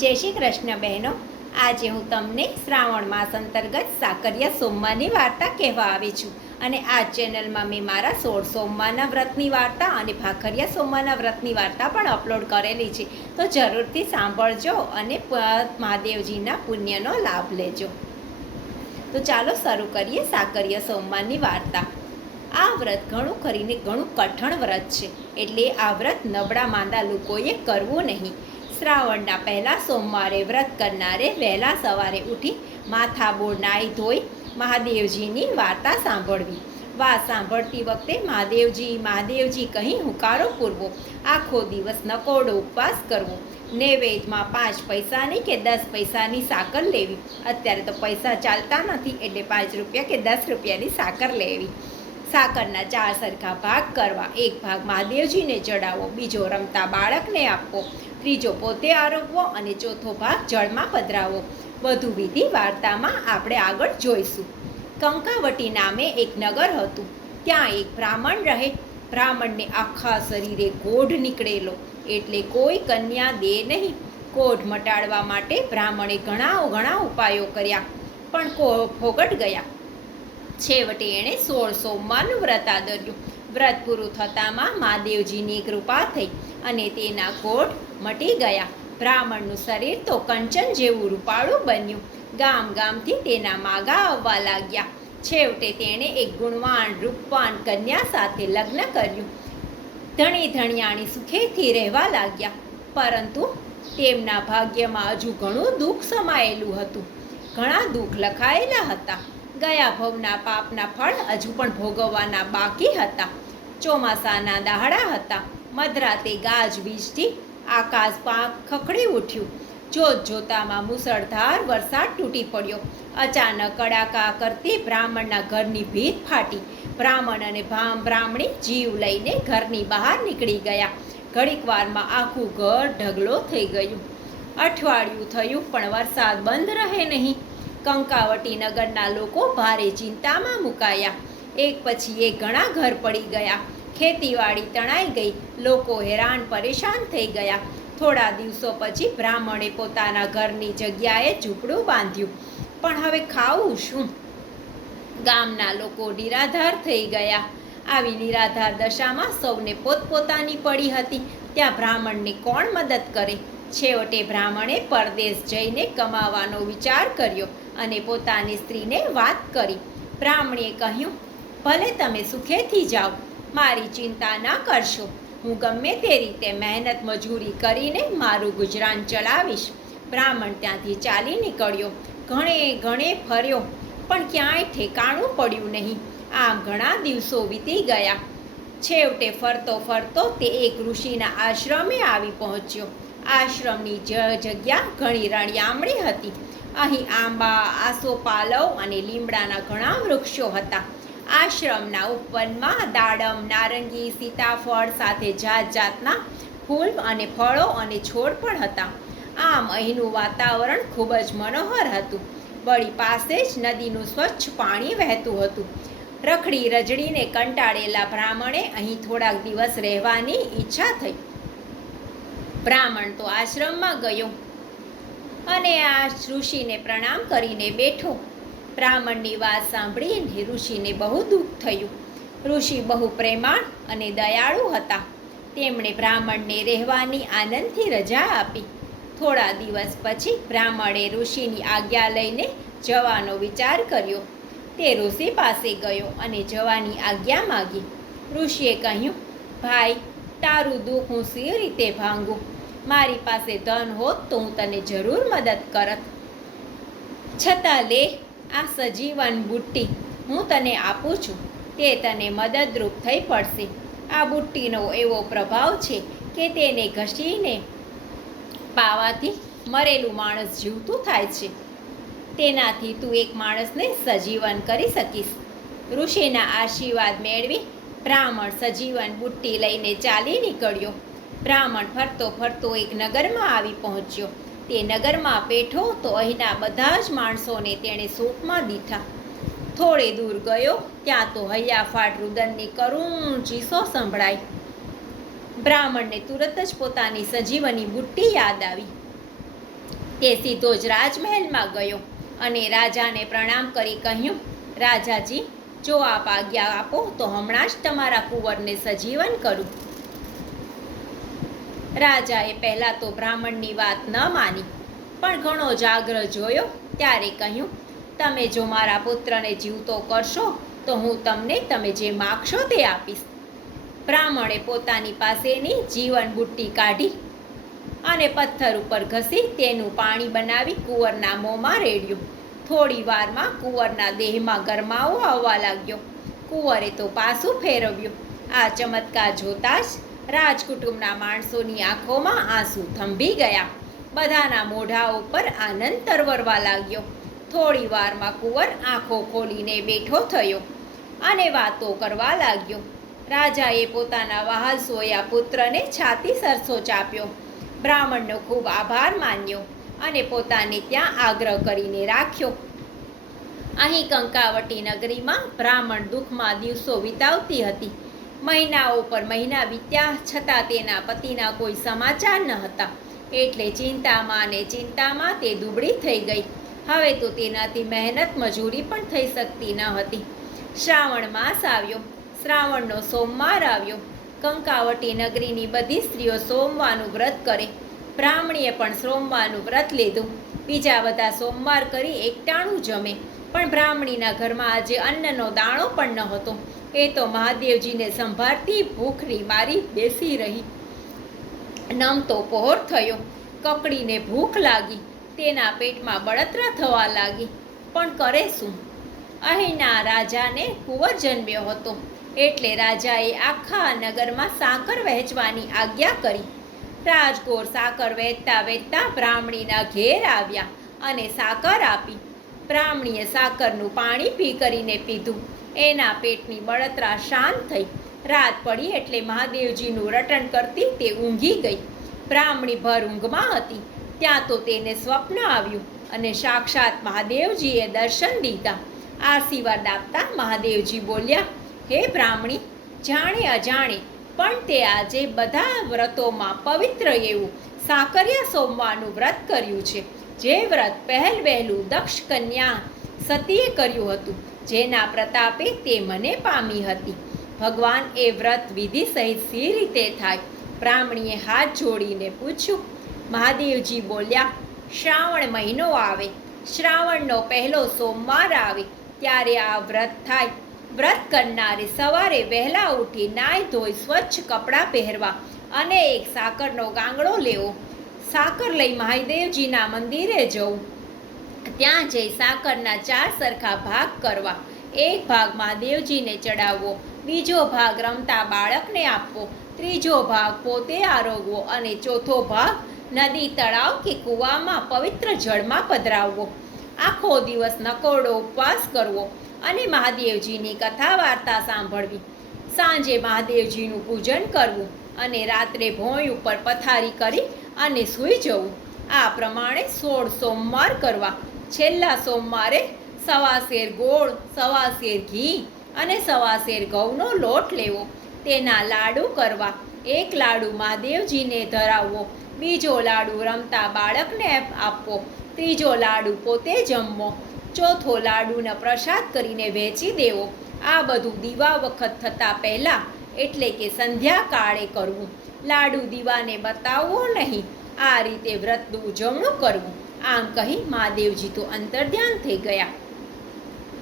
જય શ્રી કૃષ્ણ બહેનો. આજે હું તમને શ્રાવણ માસ અંતર્ગત સાકરિયા સોમવારની વાર્તા કહેવા આવી છું અને આ ચેનલમાં મેં મારા સોળ સોમવારના વ્રતની વાર્તા અને ભાખરિયા સોમવારના વ્રતની વાર્તા પણ અપલોડ કરેલી છે. તો જરૂરથી સાંભળજો અને મહાદેવજીના પુણ્યનો લાભ લેજો. તો ચાલો શરૂ કરીએ સાકરિયા સોમવારની વાર્તા. આ વ્રત ઘણું કરીને ઘણું કઠણ વ્રત છે. એટલે આ વ્રત નબળા માંદા લોકોએ કરવું નહીં. શ્રાવણના પહેલા સોમવારે વ્રત કરનારે વહેલા સવારે ઉઠી માથા બોળ નાહી ધોઈ મહાદેવજીની વાર્તા સાંભળવી. વાત સાંભળતી વખતે મહાદેવજી મહાદેવજી કહી હુંકારો પૂરવો. આખો દિવસ નકોડો ઉપવાસ કરવો. નૈવેદ્યમાં પાંચ પૈસાની કે દસ પૈસાની સાકર લેવી. અત્યારે તો પૈસા ચાલતા નથી એટલે પાંચ રૂપિયા કે દસ રૂપિયાની સાકર લેવી. સાકરના ચાર સરખા ભાગ કરવા. એક ભાગ મહાદેવજીને ચડાવવો બીજો રમતા બાળકને આપવો, ત્રીજો પોતે આરોગવો અને ચોથો ભાગ જળમાં પધરાવો. વધુ વિધિ વાર્તામાં આપણે આગળ જોઈશું. કંકાવટી નામે એક નગર હતું. ત્યાં એક બ્રાહ્મણ રહે. બ્રાહ્મણને આખા શરીરે ગોઢ નીકળેલો. એટલે કોઈ કન્યા દે નહીં. કોઢ મટાડવા માટે બ્રાહ્મણે ઘણા ઘણા ઉપાયો કર્યા. પણ કો ફોગટ ગયા. છેવટે એણે સોળ સોમવારનું વ્રત આદર્યું વ્રત પૂરું થતામાં મહાદેવજીની કૃપા થઈ અને તેના કોઢ મટી ગયા. બ્રાહ્મણનું શરીર તો કંચન જેવું રૂપાળું બન્યું. ગામ ગામથી તેના માગા આવવા લાગ્યા. છેવટે તેણે એક ગુણવાન રૂપવાન કન્યા સાથે લગ્ન કર્યું. ધણી ધણિયાણી સુખેથી રહેવા લાગ્યા. પરંતુ તેમના ભાગ્યમાં હજુ ઘણું દુઃખ સમાયેલું હતું. ઘણા દુઃખ લખાયેલા હતા. ગયા ભવના પાપના ફળ હજુ પણ ભોગવવાના બાકી હતા. ચોમાસાના દાહડા હતા. મધરાતે ગાજવીજથી આકાશ પાંખ ખખડી ઉઠ્યું. જોત જોતામાં મુસળધાર વરસાદ તૂટી પડ્યો. અચાનક કડાકા કરતી બ્રાહ્મણના ઘરની ભીત ફાટી. બ્રાહ્મણ અને ભામ બ્રાહ્મણી જીવ લઈને ઘરની બહાર નીકળી ગયા. ઘડીક વારમાં આખું ઘર ઢગલો થઈ ગયું. અઠવાડિયું થયું પણ વરસાદ બંધ રહે નહીં. કંકાવટી નગરના લોકો ભારે ચિંતામાં મુકાયા. એક પછી એક ઘણા ઘર પડી ગયા. ખેતીવાડી તણાઈ ગઈ. લોકો હેરાન પરેશાન થઈ ગયા. થોડા દિવસો પછી બ્રાહ્મણે પોતાના ઘરની જગ્યાએ ઝૂંપડું બાંધ્યું. પણ હવે ખાવું શું? ગામના લોકો નિરાધાર થઈ ગયા. આવી નિરાધાર દશામાં સૌને પોતપોતાની પડી હતી. ત્યાં બ્રાહ્મણને કોણ મદદ કરે? છેવટે બ્રાહ્મણે પરદેશ જઈને કમાવાનો વિચાર કર્યો. અને પોતાની સ્ત્રીને વાત કરી. બ્રાહ્મણીએ કહ્યું, ભલે તમે સુખેથી જાઓ, મારી ચિંતા ના કરશો. હું ગમે તે રીતે મહેનત મજૂરી કરીને મારું ગુજરાન ચલાવીશ. બ્રાહ્મણ ત્યાંથી ચાલી નીકળ્યો. ઘણે ઘણે ફર્યો, પણ ક્યાંય ઠેકાણું પડ્યું નહીં. આમ ઘણા દિવસો વીતી ગયા. છેવટે ફરતો ફરતો તે એક ઋષિના આશ્રમે આવી પહોંચ્યો. આશ્રમની જગ્યા ઘણી રણિયામણી હતી. અહીં આંબા આસોપાલવ અને લીમડાના ઘણા વૃક્ષો હતા. આશ્રમના ઉપવનમાં દાડમ, નારંગી, સીતાફળ સાથે જાત જાતના ફૂલ અને ફળો અને છોડ પણ હતા. આમ અહીંનું વાતાવરણ ખૂબ જ મનોહર હતું. વળી પાસે જ નદીનું સ્વચ્છ પાણી વહેતું હતું. રખડી રજડીને કંટાળેલા બ્રાહ્મણે અહીં થોડાક દિવસ રહેવાની ઈચ્છા થઈ. બ્રાહ્મણ તો આશ્રમમાં ગયો. અને આ ઋષિને પ્રણામ કરીને બેઠો. બ્રાહ્મણની વાત સાંભળીને ઋષિને બહુ દુઃખ થયું. ઋષિ બહુ પ્રેમાળ અને દયાળુ હતા. તેમણે બ્રાહ્મણને રહેવાની આનંદથી રજા આપી. થોડા દિવસ પછી બ્રાહ્મણે ઋષિની આજ્ઞા લઈને જવાનો વિચાર કર્યો. તે ઋષિ પાસે ગયો અને જવાની આજ્ઞા માગી. ઋષિએ કહ્યું, ભાઈ, તારું દુઃખ હું સી રીતે ભાંગું? મારી પાસે ધન હોત તો હું તને જરૂર મદદ કરત. છતાં લે, આ સજીવન બુટ્ટી, હું તને આપું છું, તે તને મદદરૂપ થઈ પડશે. આ બુટ્ટીનો એવો પ્રભાવ છે કે તેને ઘસીને પાવાથી મરેલું માણસ જીવતું થાય છે. તેનાથી તું એક માણસને સજીવન કરી શકીશ. ઋષિના આશીર્વાદ મેળવી બ્રાહ્મણ સજીવન બુટ્ટી લઈને ચાલી નીકળ્યો. બ્રાહ્મણ ફરતો ફરતો એક નગરમાં આવી પહોંચ્યો. તે નગરમાં બેઠો તો અહીંના બધા જ માણસોને તેણે શોકમાં દીઠા થોડે દૂર ગયો, ત્યાં તો હૈયાફાટ રુદનની કરુણ ચીસો સંભળાઈ. બ્રાહ્મણને તુરત જ પોતાની સજીવની બુટ્ટી યાદ આવી. તે સીધો જ રાજમહેલમાં ગયો અને રાજાને પ્રણામ કરી કહ્યું, રાજાજી, જો આપ આજ્ઞા આપો તો હમણાં જ તમારા કુંવરને સજીવન કરું. રાજાએ પહેલાં તો બ્રાહ્મણની વાત ન માની, પણ ઘણો જ આગ્રહ જોયો, ત્યારે કહ્યું, તમે જો મારા પુત્રને જીવતો કરશો, તો હું તમને તમે જે માગશો તે આપીશ. બ્રાહ્મણે પોતાની પાસેની જીવન બુટ્ટી કાઢી અને પથ્થર ઉપર ઘસી તેનું પાણી બનાવી કુંવરના મોંમાં રેડ્યું. થોડી વારમાં કુંવરના દેહમાં ગરમાવો આવવા લાગ્યો. કુંવરે તો પાછું ફેરવ્યું. આ ચમત્કાર જોતા જ રાજકુટુંબના માણસોની આંખોમાં આંસુ થંભી ગયા. બધાના મોઢા ઉપર આનંદ તરવરવા લાગ્યો. થોડી વારમાં કુંવર આંખો ખોલીને બેઠો થયો અને વાતો કરવા લાગ્યો. રાજાએ પોતાના વહાલ સોયા પુત્રને છાતી સરસો ચાપ્યો. બ્રાહ્મણનો ખૂબ આભાર માન્યો અને પોતાને ત્યાં આગ્રહ કરીને રાખ્યો. અહીં કંકાવટી નગરીમાં બ્રાહ્મણ દુઃખમાં દિવસો વિતાવતી હતી. મહિનાઓ પર મહિના વીત્યા છતાં તેના પતિના કોઈ સમાચાર ન હતા. એટલે ચિંતામાં ને ચિંતામાં તે દુબળી થઈ ગઈ. હવે તો તેનાથી મહેનત મજૂરી પણ થઈ શકતી ન હતી. શ્રાવણ માસ આવ્યો. શ્રાવણનો સોમવાર આવ્યો. કંકાવટી નગરીની બધી સ્ત્રીઓ સોમવારનું વ્રત કરે. બ્રાહ્મણીએ પણ સોમવારનું વ્રત લીધું. બીજા બધા સોમવાર કરી એકટાણું જમે. પણ બ્રાહ્મણીના ઘરમાં આજે અન્નનો દાણો પણ ન હતો એ તો મહાદેવજીને સંભાળતી ભૂખરી મારી બેસી રહી. નમતો પહોર થયો. કકડીને ભૂખ લાગી. તેના પેટમાં બળતરા થવા લાગી. પણ કરે શું? અહીંના રાજાને કુંવર જન્મ્યો હતો. એટલે રાજાએ આખા નગરમાં સાકર વહેંચવાની આજ્ઞા કરી. રાજગોર સાકર વહેતા વહેતા બ્રાહ્મણીના ઘેર આવ્યા અને સાકર આપી. બ્રાહ્મણીએ સાકરનું પાણી પી કરીને પીધું. એના પેટની બળતરા શાંત થઈ. રાત પડી એટલે મહાદેવજીનું રટણ કરતી તે ઊંઘી ગઈ. બ્રાહ્મણી ભર ઊંઘમાં હતી. ત્યાં તો તેને સ્વપ્ન આવ્યું અને સાક્ષાત મહાદેવજીએ દર્શન દીધા. આશીર્વાદ આપતા મહાદેવજી બોલ્યા, હે બ્રાહ્મણી, જાણે અજાણે, પણ તે આજે બધા વ્રતોમાં પવિત્ર એવું સાકરિયા સોમવારનું વ્રત કર્યું છે. જે વ્રત પહેલ વહેલું દક્ષ કન્યા સતીએ કર્યું હતું. જેના પ્રતાપે તે મને પામી હતી. ભગવાન એ વ્રત વિધિ સહિત સી રીતે થાય. બ્રાહ્મણીએ હાથ જોડીને પૂછ્યું, મહાદેવજી બોલ્યા, શ્રાવણ મહિનો આવે. શ્રાવણનો પહેલો સોમવાર આવે. ત્યારે આ વ્રત થાય. વ્રત કરનારે સવારે વહેલા ઉઠી નાય ધોઈ સ્વચ્છ કપડાં પહેરવા. અને એક સાકરનો ગાંગડો લેવો. સાકર લઈ મહાદેવજીના મંદિરે જવું. ત્યાં જઈ સાકરના ચાર સરખા ભાગ કરવા. એક ભાગ મહાદેવજીને ચડાવવો, બીજો ભાગ રમતા બાળકને આપવો, ત્રીજો ભાગ પોતે આરોગવો અને ચોથો ભાગ નદી, તળાવ કે કૂવામાં પવિત્ર જળમાં પધરાવવો. આખો દિવસ નકોરડો ઉપવાસ કરવો અને મહાદેવજીની કથા વાર્તા સાંભળવી. સાંજે મહાદેવજીનું પૂજન કરવું. અને રાત્રે ભોંય ઉપર પથારી કરી અને સૂઈ જવું. આ પ્રમાણે સોળ સોમવાર કરવા. છેલ્લા સોમવારે સવા શેર ગોળ, સવા શેર ઘી અને સવા શેર ઘઉંનો લોટ લેવો. તેના લાડુ કરવા. એક લાડુ મહાદેવજીને ધરાવવો. બીજો લાડુ રમતા બાળકને આપવો. ત્રીજો લાડુ પોતે જમવો. ચોથો લાડુને પ્રસાદ કરીને વહેંચી દેવો. આ બધું દીવા વખત થતાં પહેલાં એટલે કે સંધ્યા કાળે કરવું. લાડુ દીવાને બતાવવો નહીં. આ રીતે વ્રતનું ઉજવણું કરવું. આમ કહી મહાદેવજી તો અંતર્ધ્યાન થઈ ગયા.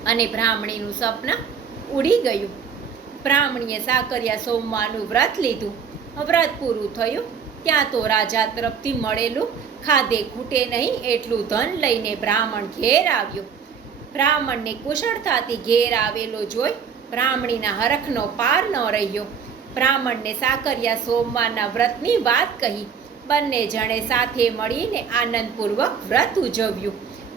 અને બ્રાહ્મણીનું સ્વપ્ન ઉડી ગયું. બ્રાહ્મણીએ સાકરિયા સોમવારનું વ્રત લીધું. વ્રત પૂરું થયું. ત્યાં તો રાજા તરફથી મળેલું. ખાધે ખૂટે નહીં એટલું ધન લઈને બ્રાહ્મણ ઘેર આવ્યો. બ્રાહ્મણને કુશળતાથી ઘેર આવેલો જોઈ બ્રાહ્મણીના હરખનો પાર ન રહ્યો. બ્રાહ્મણને સાકરિયા સોમવારના વ્રતની વાત કહી. બંને જણે સાથે મળીને આનંદપૂર્વક વ્રત ઉજવ્યું.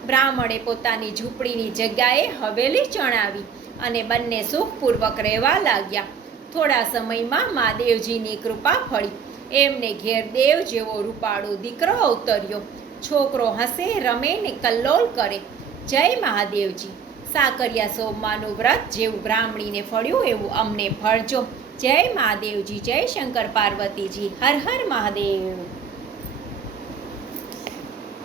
બ્રાહ્મણે પોતાની ઝૂંપડીની જગ્યાએ હવેલી ચણાવી અને બંને સુખપૂર્વક રહેવા લાગ્યા. થોડા સમયમાં મહાદેવજીની કૃપા ફળી. એમને ઘેર દેવ જેવો રૂપાળો દીકરો અવતર્યો. છોકરો હસે, રમે ને કલ્લોલ કરે. જય મહાદેવજી. સાકરિયા સોમવાનું વ્રત, જેવું બ્રાહ્મણીને ફળ્યું એવું અમને ફળજો જય મહાદેવજી, જય શંકર પાર્વતીજી, હર હર મહાદેવ.